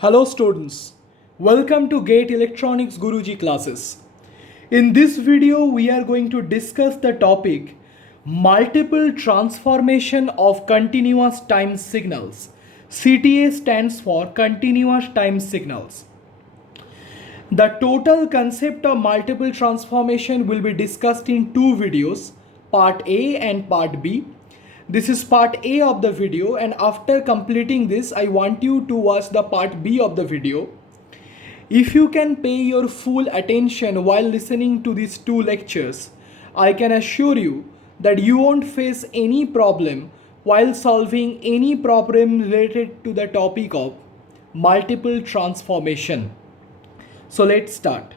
Hello students, welcome to Gate Electronics Guruji classes. In this video we are going to discuss the topic multiple transformation of continuous time signals. CTA stands for continuous time signals. The total concept of multiple transformation will be discussed in two videos, part A and part B. This is part A of the video, and after completing this I want you to watch the part B of the video. If you can pay your full attention while listening to these two lectures, I can assure you that you won't face any problem while solving any problem related to the topic of multiple transformation. So let's start.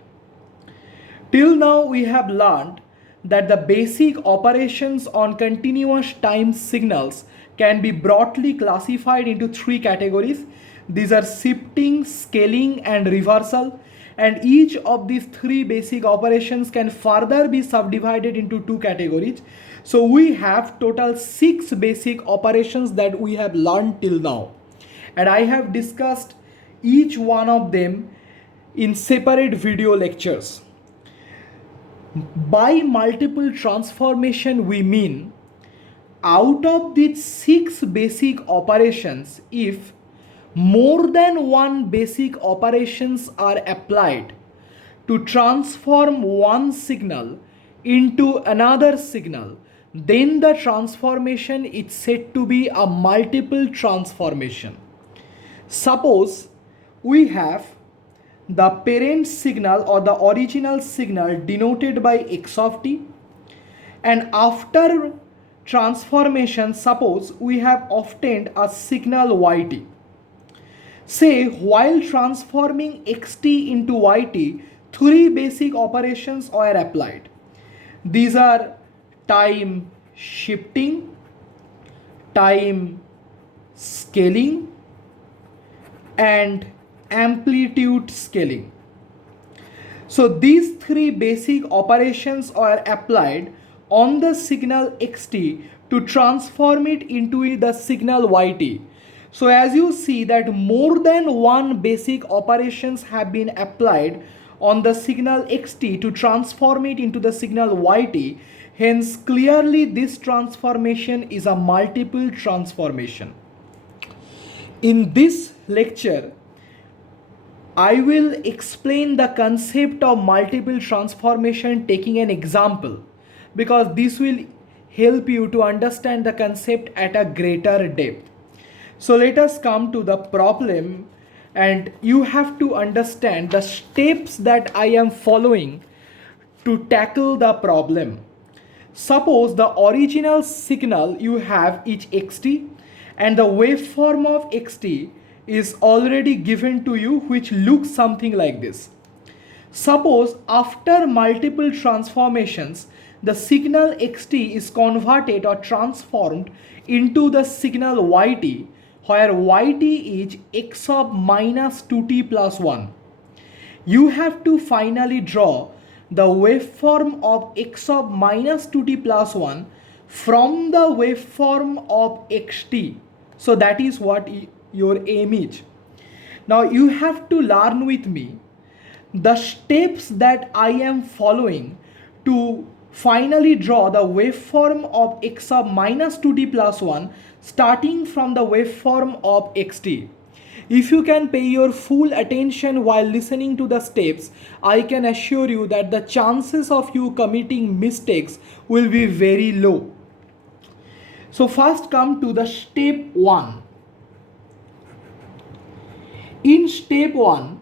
Till now we have learned that the basic operations on continuous time signals can be broadly classified into three categories. These are shifting, scaling and reversal, and each of these three basic operations can further be subdivided into two categories. So we have total 6 basic operations that we have learned till now, and I have discussed each one of them in separate video lectures. By multiple transformation we mean out of these 6 basic operations, if more than one basic operations are applied to transform one signal into another signal, then the transformation is said to be a multiple transformation. Suppose we have the parent signal or the original signal denoted by x of t, and after transformation suppose we have obtained a signal yt. Say while transforming xt into yt, three basic operations are applied. These are time shifting, time scaling and amplitude scaling. So these three basic operations are applied on the signal xt to transform it into the signal yt. So as you see that more than one basic operations have been applied on the signal xt to transform it into the signal yt, hence clearly this transformation is a multiple transformation. In this lecture I will explain the concept of multiple transformation taking an example, because this will help you to understand the concept at a greater depth. So let us come to the problem, and you have to understand the steps that I am following to tackle the problem. Suppose the original signal you have is xt and the waveform of xt is already given to you, which looks something like this. Suppose after multiple transformations the signal xt is converted or transformed into the signal yt, where yt is x of minus 2t plus 1. You have to finally draw the waveform of x of minus 2t plus 1 from the waveform of xt. So that is what your aim is. Now you have to learn with me the steps that I am following to finally draw the waveform of x of minus 2t plus 1 starting from the waveform of xt. If you can pay your full attention while listening to the steps, I can assure you that the chances of you committing mistakes will be very low. So first come to the step 1. In step 1,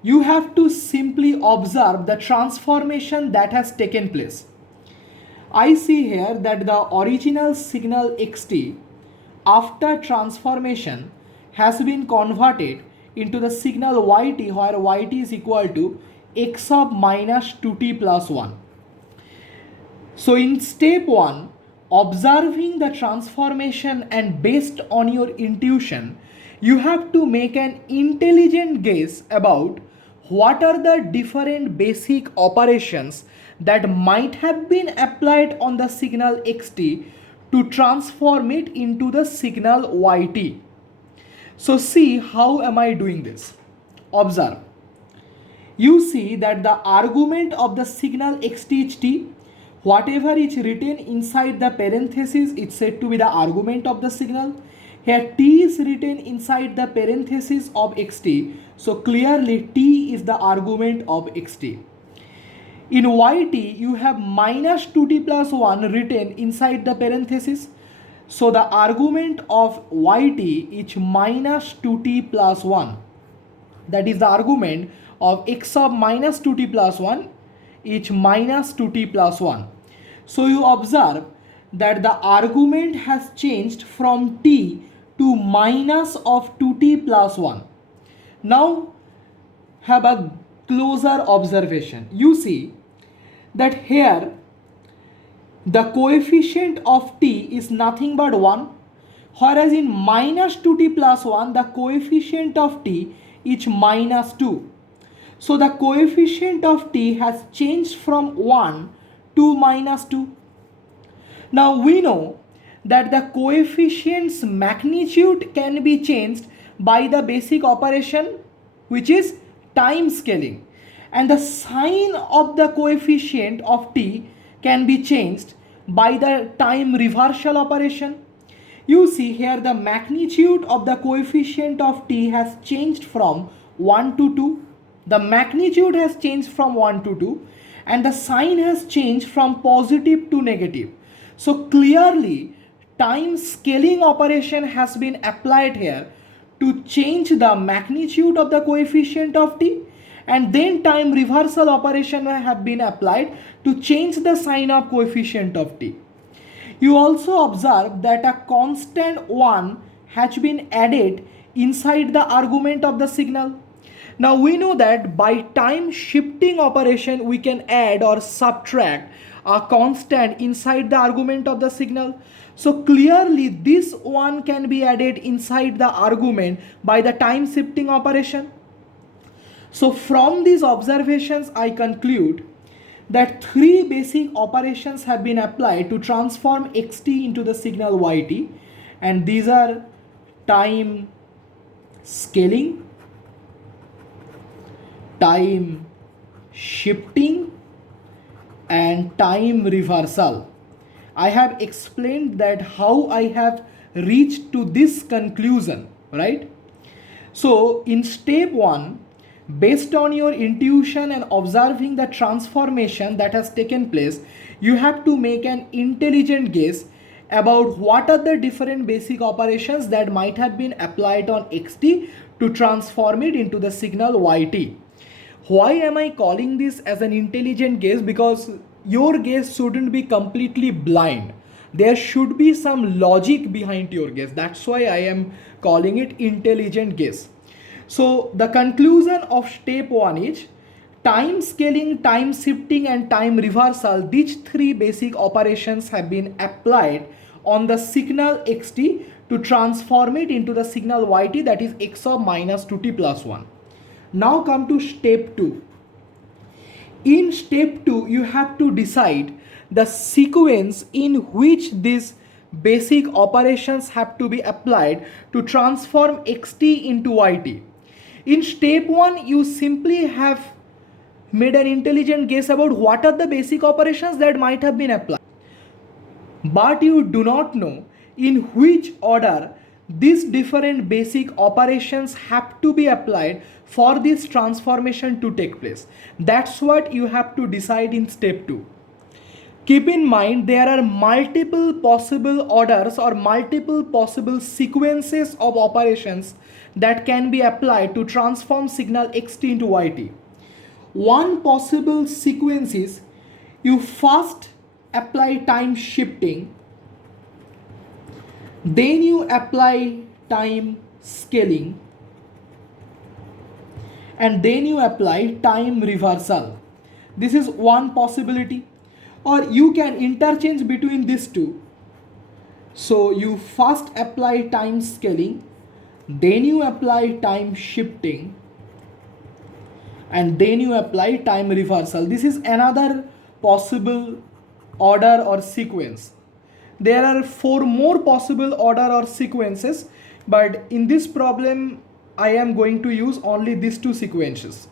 you have to simply observe the transformation that has taken place. I see here that the original signal xt after transformation has been converted into the signal yt, where yt is equal to x of minus 2t plus 1. So in step 1, observing the transformation and based on your intuition, you have to make an intelligent guess about what are the different basic operations that might have been applied on the signal xt to transform it into the signal yt. So see how am I doing this. Observe. You see that the argument of the signal xt is t. Whatever is written inside the parenthesis is said to be the argument of the signal. Here t is written inside the parenthesis of xt. So clearly t is the argument of xt. In yt you have minus 2t plus 1 written inside the parenthesis. So the argument of yt is minus 2t plus 1. That is the argument of x of minus 2t plus 1 is minus 2t plus 1. So you observe that the argument has changed from t to minus of 2t plus 1. Now have a closer observation. You see that here the coefficient of t is nothing but 1, whereas in minus 2t plus 1 the coefficient of t is minus 2. So the coefficient of t has changed from 1 to minus 2. Now we know that the coefficient's magnitude can be changed by the basic operation which is time scaling, and the sign of the coefficient of t can be changed by the time reversal operation. You see here the magnitude of the coefficient of t has changed from 1 to 2. The magnitude has changed from 1 to 2 and the sign has changed from positive to negative. So clearly time scaling operation has been applied here to change the magnitude of the coefficient of t, and then time reversal operation have been applied to change the sign of coefficient of t. You also observe that a constant 1 has been added inside the argument of the signal. Now we know that by time shifting operation we can add or subtract a constant inside the argument of the signal. So clearly this 1 can be added inside the argument by the time shifting operation. So from these observations I conclude that three basic operations have been applied to transform xt into the signal yt, and these are time scaling, time shifting, and time reversal. I have explained that how I have reached to this conclusion, right? So in step 1, based on your intuition and observing the transformation that has taken place, you have to make an intelligent guess about what are the different basic operations that might have been applied on xt to transform it into the signal yt. Why am I calling this as an intelligent guess? Because your guess shouldn't be completely blind. There should be some logic behind your guess. That's why I am calling it intelligent guess. So the conclusion of step 1 is time scaling, time shifting, and time reversal. These three basic operations have been applied on the signal xt to transform it into the signal yt, that is x of minus 2t plus 1. Now come to step 2. In step 2, you have to decide the sequence in which these basic operations have to be applied to transform xt into yt. In step 1, you simply have made an intelligent guess about what are the basic operations that might have been applied. But you do not know in which order these different basic operations have to be applied for this transformation to take place. That's what you have to decide in step 2. Keep in mind there are multiple possible orders or multiple possible sequences of operations that can be applied to transform signal xt into yt. One possible sequence is you first apply time shifting, then you apply time scaling, and then you apply time reversal. This is one possibility, or you can interchange between these two. So you first apply time scaling, then you apply time shifting, and then you apply time reversal. This is another possible order or sequence. There are 4 more possible order or sequences. but in this problem I am going to use only these two sequences.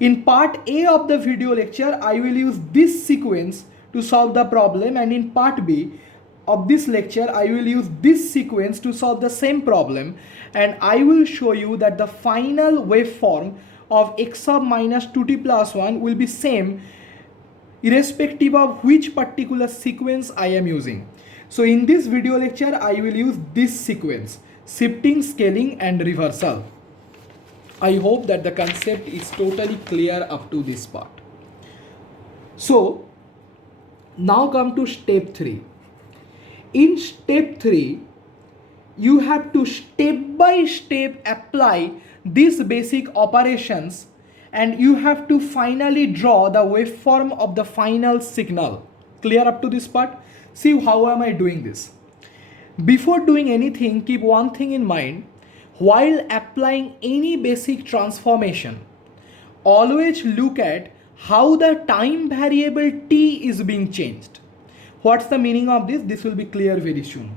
In part A of the video lecture, I will use this sequence to solve the problem, and in part B of this lecture, I will use this sequence to solve the same problem, and I will show you that the final waveform of x sub minus 2t plus 1 will be same irrespective of which particular sequence I am using. So in this video lecture, I will use this sequence: shifting, scaling and reversal. I hope that the concept is totally clear up to this part. So now come to step 3. In step 3, you have to step by step apply these basic operations, and you have to finally draw the waveform of the final signal. Clear up to this part? See how am I doing this? Before doing anything, keep one thing in mind. While applying any basic transformation, always look at how the time variable t is being changed. What's the meaning of this? This will be clear very soon.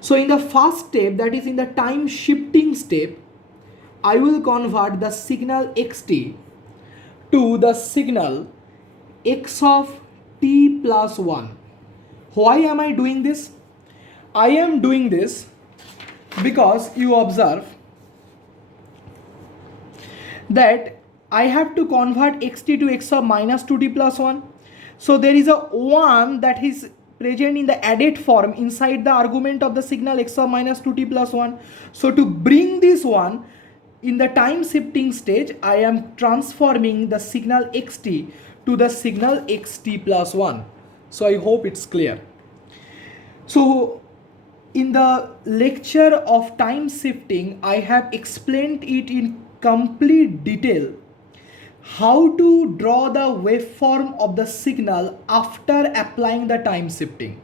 So in the first step, that is in the time shifting step, I will convert the signal xt to the signal x of t plus 1. Why am I doing this? I am doing this because you observe that I have to convert xt to x of minus 2t plus 1. So there is a 1 that is present in the added form inside the argument of the signal x of minus 2t plus 1. So to bring this one in the time shifting stage, I am transforming the signal xt to the signal xt plus 1. So I hope it's clear. So in the lecture of time shifting, I have explained it in complete detail how to draw the waveform of the signal after applying the time shifting.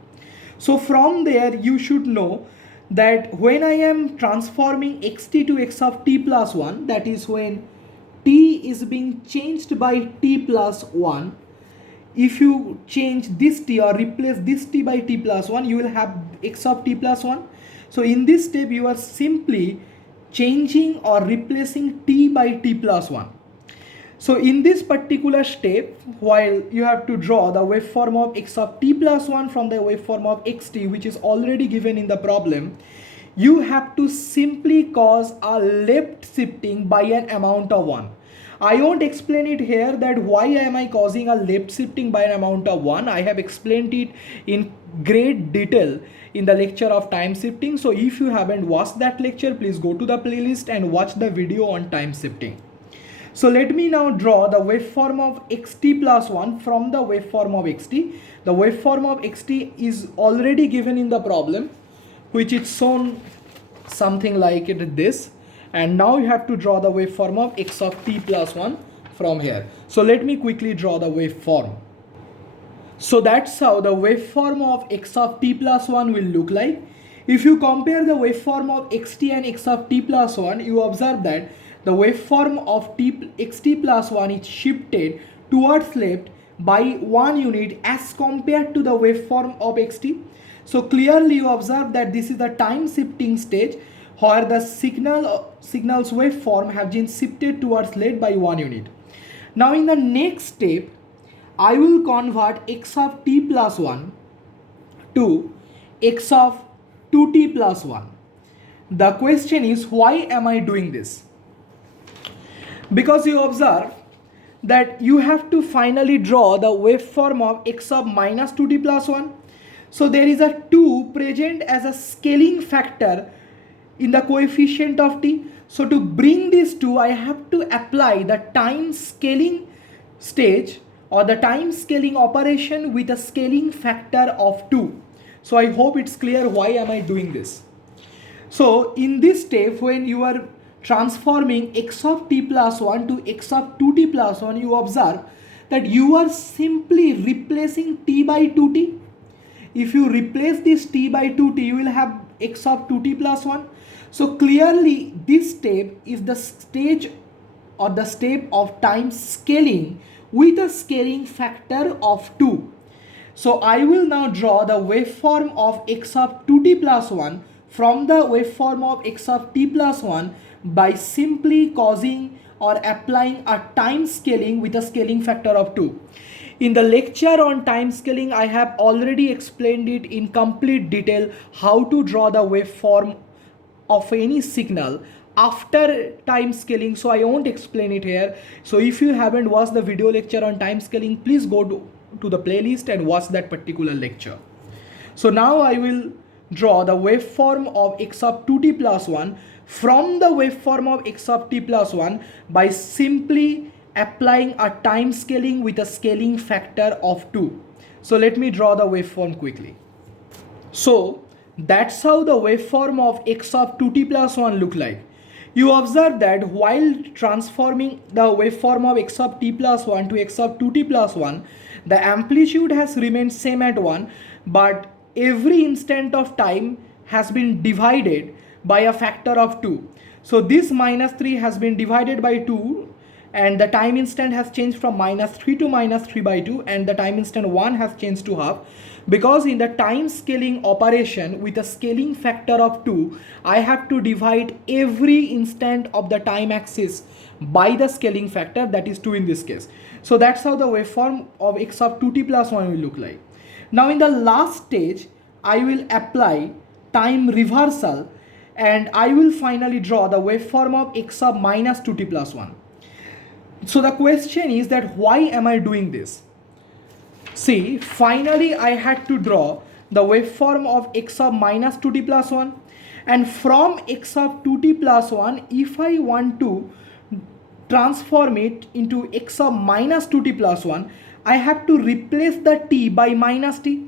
So from there you should know that when I am transforming xt to x of t plus 1, that is when t is being changed by t plus 1, if you change this t or replace this t by t plus 1, you will have x of t plus 1. So in this step you are simply changing or replacing t by t plus 1. So in this particular step, while you have to draw the waveform of x of t plus 1 from the waveform of xt, which is already given in the problem, you have to simply cause a left shifting by an amount of 1. I won't explain it here that why am I causing a left shifting by an amount of 1. I have explained it in great detail in the lecture of time shifting. So if you haven't watched that lecture, please go to the playlist and watch the video on time shifting. So let me now draw the waveform of xt plus 1 from the waveform of xt. The waveform of xt is already given in the problem, which is shown something like this. And now you have to draw the waveform of x of t plus 1 from here. So let me quickly draw the waveform. So that's how the waveform of x of t plus 1 will look like. If you compare the waveform of xt and x of t plus 1, you observe that the waveform of xt plus 1 is shifted towards left by 1 unit as compared to the waveform of xt. So clearly you observe that this is the time shifting stage where the signal's waveform have been shifted towards left by 1 unit. Now in the next step, I will convert x of t plus 1 to x of 2t plus 1. The question is, why am I doing this? Because you observe that you have to finally draw the waveform of x of minus 2t plus 1. So there is a 2 present as a scaling factor in the coefficient of t. So to bring this 2, I have to apply the time scaling stage or the time scaling operation with a scaling factor of 2. So I hope it's clear why am I doing this. So in this step, when you are transforming x of t plus 1 to x of 2t plus 1, you observe that you are simply replacing t by 2t. If you replace this t by 2t, you will have x of 2t plus 1. So clearly this step is the stage or the step of time scaling with a scaling factor of 2. So I will now draw the waveform of x of 2t plus 1 from the waveform of x of t plus 1 by simply causing or applying a time scaling with a scaling factor of 2. In the lecture on time scaling, I have already explained it in complete detail how to draw the waveform of any signal after time scaling, so I won't explain it here. So if you haven't watched the video lecture on time scaling, please go to the playlist and watch that particular lecture. So now I will draw the waveform of x of 2t plus 1 from the waveform of x of t plus 1 by simply applying a time scaling with a scaling factor of 2. So let me draw the waveform quickly. So that's how the waveform of x of 2t plus 1 look like. You observe that while transforming the waveform of x of t plus 1 to x of 2t plus 1, the amplitude has remained same at 1, but every instant of time has been divided by a factor of 2. So this minus 3 has been divided by 2, and the time instant has changed from minus 3 to minus 3 by 2, and the time instant 1 has changed to half, because in the time scaling operation with a scaling factor of 2, I have to divide every instant of the time axis by the scaling factor, that is 2 in this case. So that's how the waveform of x of 2t plus 1 will look like. Now in the last stage, I will apply time reversal and I will finally draw the waveform of x of minus 2t plus 1. So the question is that why am I doing this? See, finally I had to draw the waveform of x of minus 2t plus 1, and from x of 2t plus 1, if I want to transform it into x of minus 2t plus 1, I have to replace the t by minus t.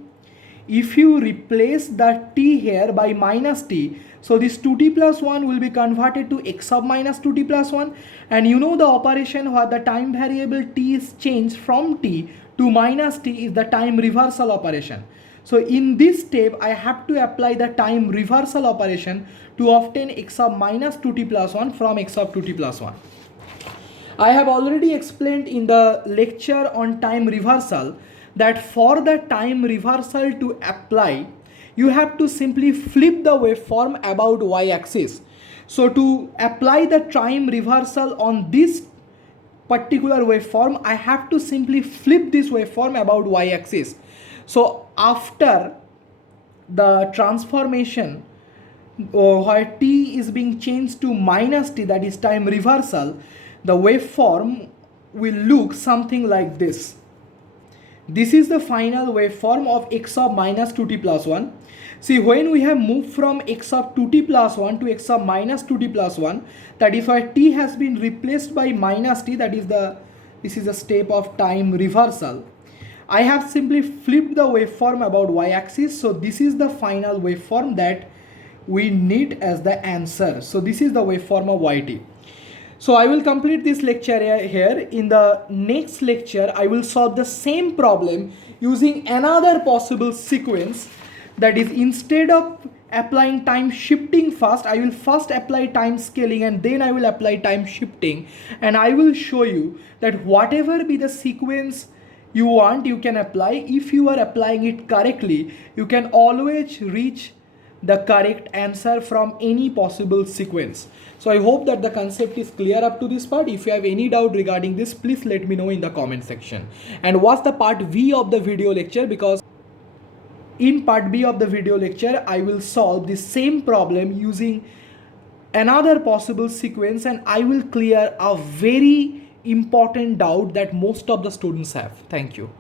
If you replace the t here by minus t, so this 2t plus 1 will be converted to x of minus 2t plus 1, and you know the operation where the time variable t is changed from t to minus t is the time reversal operation. So in this step, I have to apply the time reversal operation to obtain x of minus 2t plus 1 from x of 2t plus 1. I have already explained in the lecture on time reversal that for the time reversal to apply, you have to simply flip the waveform about y-axis. So to apply the time reversal on this particular waveform, I have to simply flip this waveform about y-axis. So after the transformation where t is being changed to minus t, that is time reversal, the waveform will look something like this. This is the final waveform of x of minus 2t plus 1. See, when we have moved from x of 2t plus 1 to x of minus 2t plus 1, that is why t has been replaced by minus t, that is this is a step of time reversal. I have simply flipped the waveform about y-axis, so this is the final waveform that we need as the answer. So this is the waveform of yt. So I will complete this lecture here. In the next lecture, I will solve the same problem using another possible sequence. That is, instead of applying time shifting first, I will first apply time scaling and then I will apply time shifting. And I will show you that whatever be the sequence you want, you can apply. If you are applying it correctly, you can always reach the correct answer from any possible sequence. So I hope that the concept is clear up to this part. If you have any doubt regarding this, please let me know in the comment section. And watch the part V of the video lecture, because in part B of the video lecture, I will solve the same problem using another possible sequence, and I will clear a very important doubt that most of the students have. Thank you.